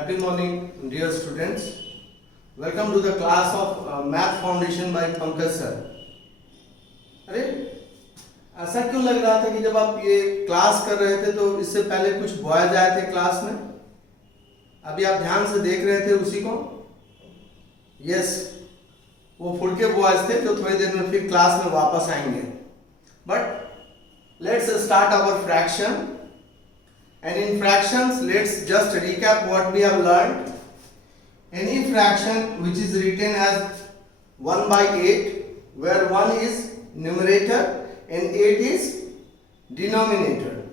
Happy morning, dear students. Welcome to the class of Math Foundation by Pankaj sir. अरे ऐसा क्यों लग रहा था कि जब आप ये क्लास कर रहे थे तो इससे पहले कुछ बॉयज आए थे क्लास में? अभी आप ध्यान से देख रहे थे उसी को? यस, वो फुलके बॉयज थे जो थोड़ी देर में फिर क्लास में वापस आएंगे. But let's start our fraction. And in fractions, let's just recap what we have learned. Any fraction which is written as 1 by 8, where 1 is numerator and 8 is denominator.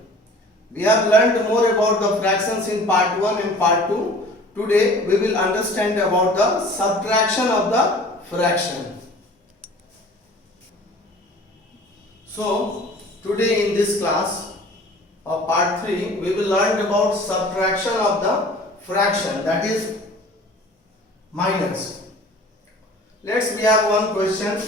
We have learned more about the fractions in part 1 and part 2. Today we will understand about the subtraction of the fraction. So, today in this class, of part 3 we will learn about subtraction of the fraction, that is minus. We have one question.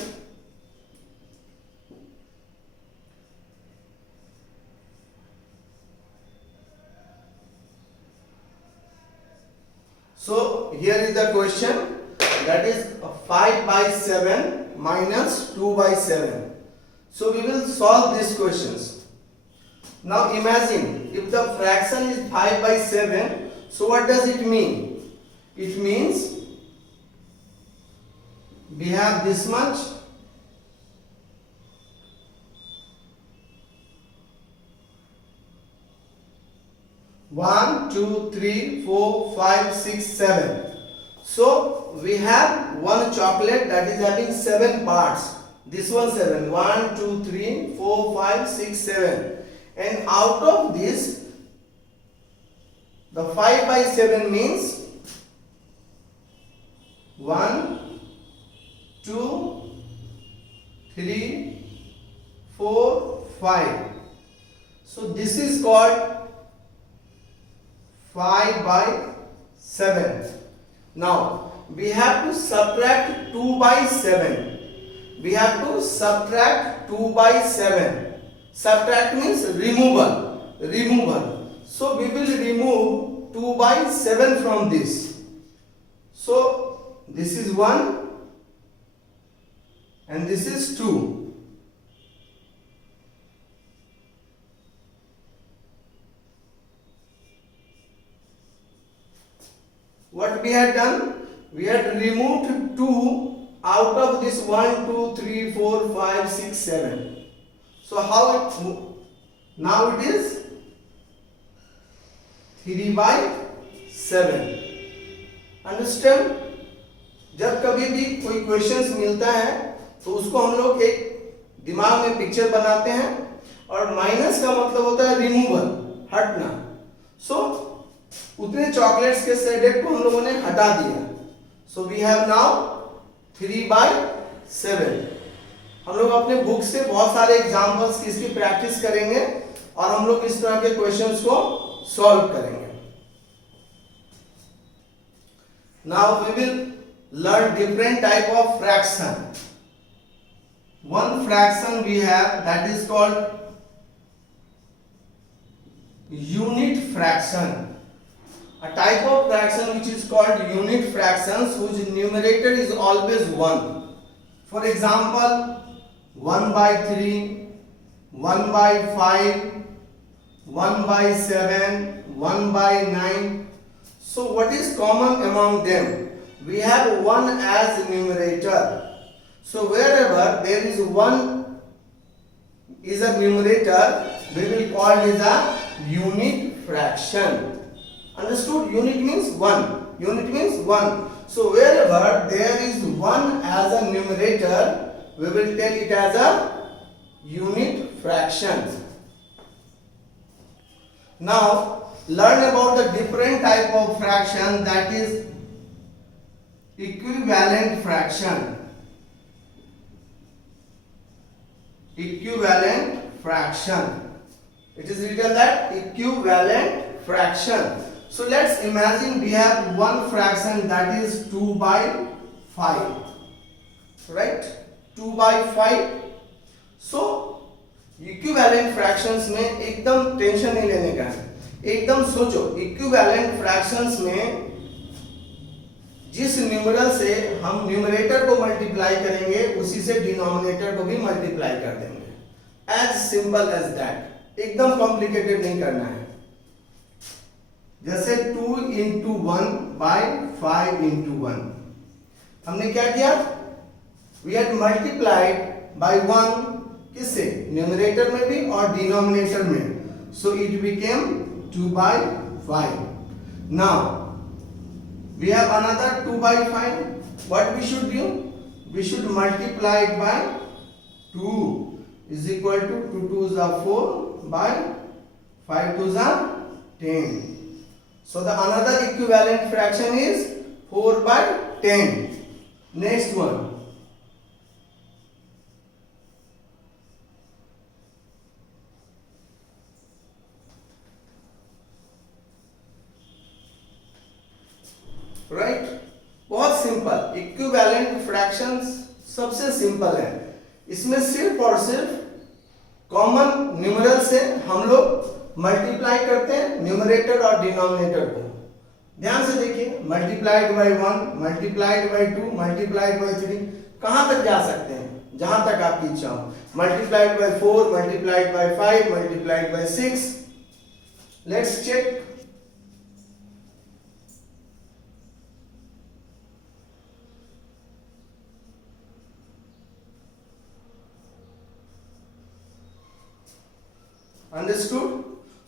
So here is the question, that is 5 by 7 minus 2 by 7. So we will solve these questions. Now imagine if the fraction is 5 by 7, so what does it mean? It means we have this much, one, two, three, four, 5, 6, 7. So we have one chocolate that is having 7 parts. This one 7. 1, 2, 3, 4, 5, 6, 7. And out of this, the 5 by 7 means 1, 2, 3, 4, 5. So this is called 5 by 7. Now we have to subtract 2 by 7. We have to subtract 2 by 7. Subtract means removal. So we will remove 2 by 7 from this. So this is 1 and this is 2. What we had done? We had removed 2 out of this 1, 2, 3, 4, 5, 6, 7. So how it now it is 3 by 7. Understand? जब कभी भी कोई questions मिलता है तो उसको हम लोग एक दिमाग में पिक्चर बनाते हैं, और माइनस का मतलब होता है रिमूवल, हटना. सो उतने चॉकलेट्स के सेट को हम लोगों ने हटा दिया. So we have now 3 by 7. हम लोग अपने बुक से बहुत सारे एग्जांपल्स की इसकी प्रैक्टिस करेंगे और हम लोग इस तरह के क्वेश्चंस को सॉल्व करेंगे. Now we will learn different type of fraction. One fraction we have that is called unit fraction. A type of fraction which is called unit fractions whose numerator is always 1. For example, 1 by 3, 1 by 5, 1 by 7, 1 by 9. So what is common among them? We have 1 as numerator. So wherever there is 1 is a numerator, we will call it a unit fraction. Understood? Unit means 1. Unit means 1. So wherever there is 1 as a numerator, we will tell it as a unit fraction. Now learn about the different type of fraction, that is equivalent fraction. Equivalent fraction. It is written that equivalent fraction. So let's imagine we have one fraction that is 2 by 5. Right? 2 by 5. So equivalent fractions में एकदम tension नहीं लेने का है. एकदम सोचो, equivalent fractions में जिस न्यूमरल से हम न्यूमरेटर को मल्टीप्लाई करेंगे उसी से डिनोमिनेटर को भी मल्टीप्लाई कर देंगे। एज सिंपल एज दैट, एकदम कॉम्प्लिकेटेड नहीं करना है। जैसे 2 into 1 by 5 into 1, हमने क्या किया, वी हैड मल्टीप्लाइड बाय 1, किससे, न्यूमरेटर में भी और डिनोमिनेटर में, so it became 2 by 5. Now we have another 2 by 5. What we should do? We should multiply it by 2 is equal to 2 2s are 4 by 5 2s are 10. So the another equivalent fraction is 4 by 10. Next one. Right, बहुत simple. Equivalent fractions सबसे simple है। इसमें सिर्फ और सिर्फ common numeral से हम लोग मल्टीप्लाई करते हैं न्यूमरेटर और डिनोमिनेटर को। ध्यान से देखिए, multiplied by 1, multiplied by 2, multiplied by 3, कहां तक जा सकते हैं, जहां तक आपकी इच्छा हो। Multiplied by 4, multiplied by 5, multiplied by 6। Let's check. Understood?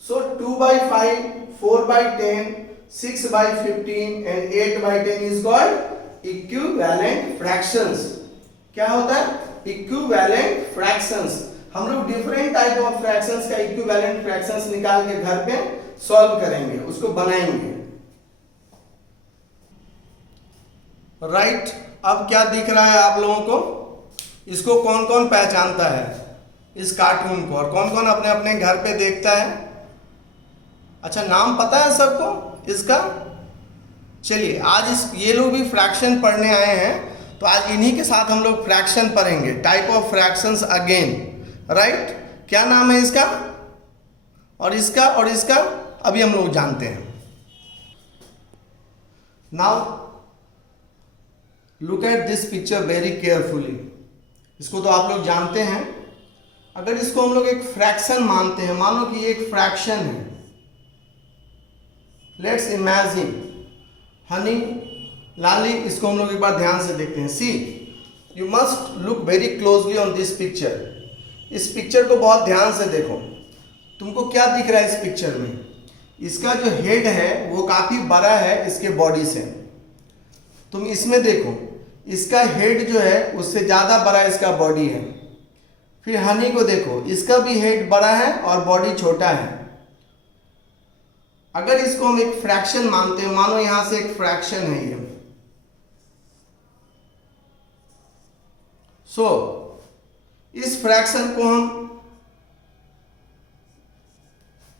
So 2 by 5, 4 by 10, 6 by 15 and 8 by 10 is called equivalent fractions. क्या होता है? Equivalent fractions. हम लोग डिफरेंट टाइप ऑफ फ्रैक्शंस का इक्विवेलेंट फ्रैक्शंस निकाल के घर पे सॉल्व करेंगे, उसको बनाएंगे। राइट, अब क्या दिख रहा है आप लोगों को? इसको कौन कौन पहचानता है, इस कार्टून को, और कौन कौन अपने अपने घर पे देखता है? अच्छा, नाम पता है सबको इसका? चलिए, आज ये लोग भी फ्रैक्शन पढ़ने आए हैं, तो आज इन्हीं के साथ हम लोग फ्रैक्शन पढ़ेंगे, type of fractions again. Right, क्या नाम है इसका और इसका और इसका, अभी हम लोग जानते हैं। Now look at this picture very carefully. इसको तो आप लोग जानते हैं। अगर इसको हम लोग एक फ्रैक्शन मानते हैं, मान लो कि ये एक फ्रैक्शन है। लेट्स इमेजिन हनी, लाली, इसको हम लोग एक बार ध्यान से देखते हैं। See, you must look very closely on this picture. इस पिक्चर को बहुत ध्यान से देखो। तुमको क्या दिख रहा है इस पिक्चर में? इसका जो हेड है वो काफी बड़ा है इसके बॉडी से। तुम इसमें देखो, इसका हेड जो है उससे ज्यादा बड़ा इसका बॉडी है। फिर हनी को देखो, इसका भी हेड बड़ा है और बॉडी छोटा है। अगर इसको हम एक फ्रैक्शन मानते हैं, मानो यहां से एक फ्रैक्शन है ये, सो इस फ्रैक्शन को हम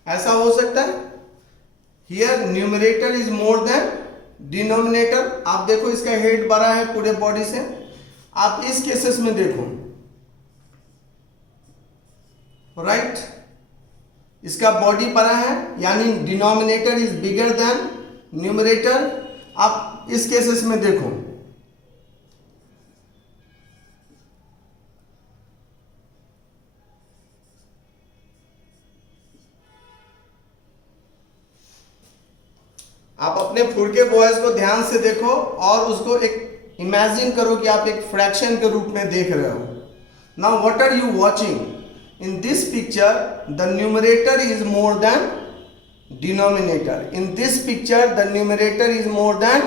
ऐसा हो सकता है, here numerator is more than denominator. आप देखो इसका हेड बड़ा है पूरे बॉडी से। आप इस केसेस में देखो, राइट, इसका बॉडी बड़ा है, यानी denominator is bigger than numerator. आप इस केसेस में देखो, आप अपने फुड़के बॉयज को ध्यान से देखो और उसको एक इमेजिन करो कि आप एक फ्रैक्शन के रूप में देख रहे हो। Now what are you watching? In this picture, the numerator is more than denominator. In this picture, the numerator is more than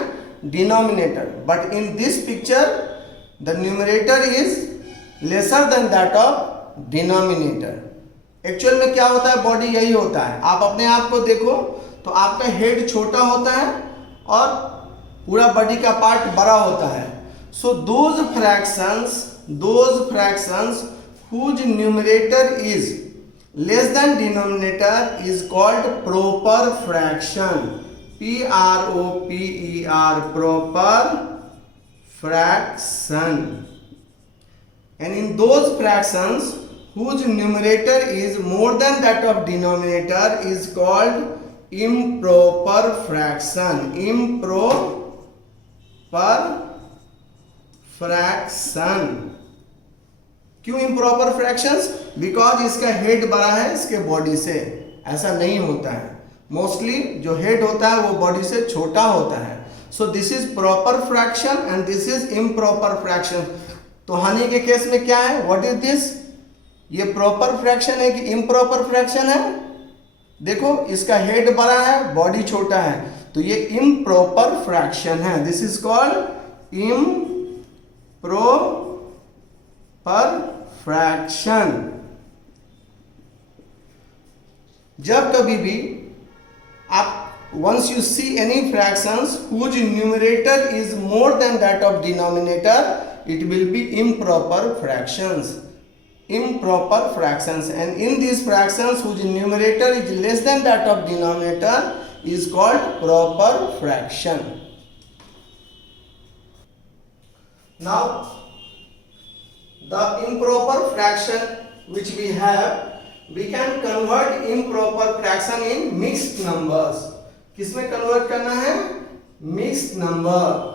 denominator. But in this picture, the numerator is lesser than that of denominator. Actual में क्या होता है? Body यही होता है। आप अपने आप को देखो तो आपका हेड छोटा होता है और पूरा बॉडी का पार्ट बड़ा होता है। So those fractions whose numerator is less than denominator is called proper fraction. P-R-O-P-E-R, proper fraction. And in those fractions whose numerator is more than that of denominator is called improper fraction. Improper fraction. क्यों improper fractions? Because इसका head बड़ा है इसके body से। ऐसा नहीं होता है, मोस्टली जो हेड होता है वो बॉडी से छोटा होता है। So this is proper fraction and this is improper fraction. तो हानि के केस में क्या है? What is this? ये प्रॉपर फ्रैक्शन है कि इम्प्रॉपर फ्रैक्शन है? देखो इसका हेड बड़ा है बॉडी छोटा है, तो ये इम्प्रॉपर फ्रैक्शन है। This is called improper fraction. जब कभी भी आप once you see any fractions whose numerator is more than that of denominator, it will be improper fractions. Improper fractions, and in these fractions whose numerator is less than that of denominator is called proper fraction. Now the improper fraction which we have, we can convert improper fraction in mixed numbers. किसमें convert करना है? Mixed number.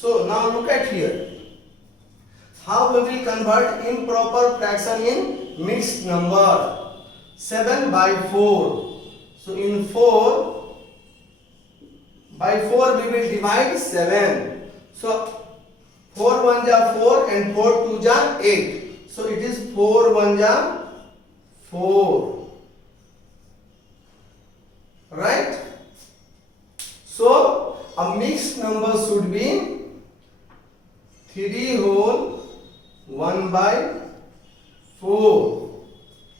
So now look at here. How we will convert improper fraction in mixed number? 7 by 4. So in 4 by 4 we will divide 7. So 4 1 ja 4 and 4 2 ja 8. So it is 4 1 ja 4. Right? So a mixed number should be 3 whole 1 by 4.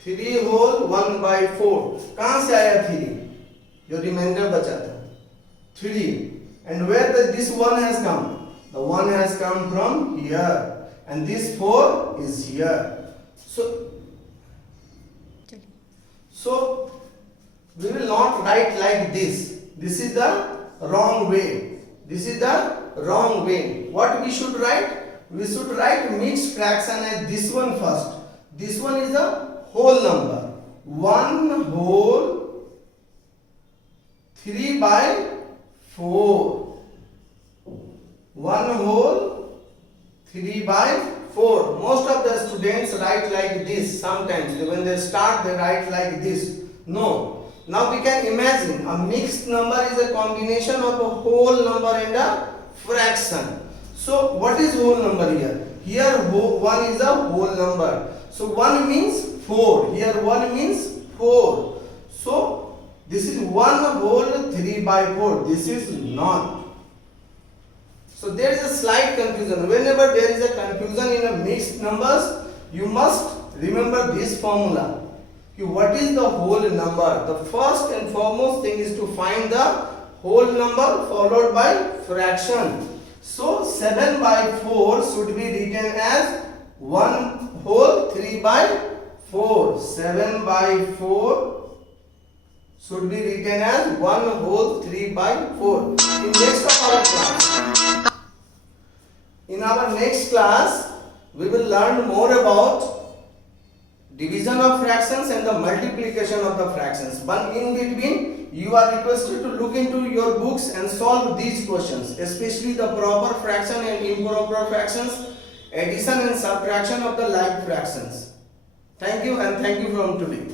3 whole 1 by 4. कहां से आया 3? जो reminder बचा था 3. And where this 1 has come? The 1 has come from here, and this 4 is here. So we will not write like this. This is the wrong way. This is the wrong way. What we should write? We should write mixed fraction as this one first. This one is a whole number. 1 whole 3 by 4. 1 whole 3 by 4. Most of the students write like this. Sometimes when they start they write like this. No. Now we can imagine a mixed number is a combination of a whole number and a fraction. So what is whole number here? Here 1 is a whole number. So 1 means 4. Here 1 means 4. So this is 1 whole 3 by 4. This is not. So there is a slight confusion. Whenever there is a confusion in a mixed numbers, you must remember this formula. What is the whole number? The first and foremost thing is to find the whole number followed by fraction. So 7 by 4 should be written as 1 whole 3 by 4. 7 by 4 should be written as 1 whole 3 by 4. In our next class, we will learn more about division of fractions and the multiplication of the fractions. But in between, you are requested to look into your books and solve these questions, especially the proper fraction and improper fractions, addition and subtraction of the like fractions. Thank you, and thank you from today.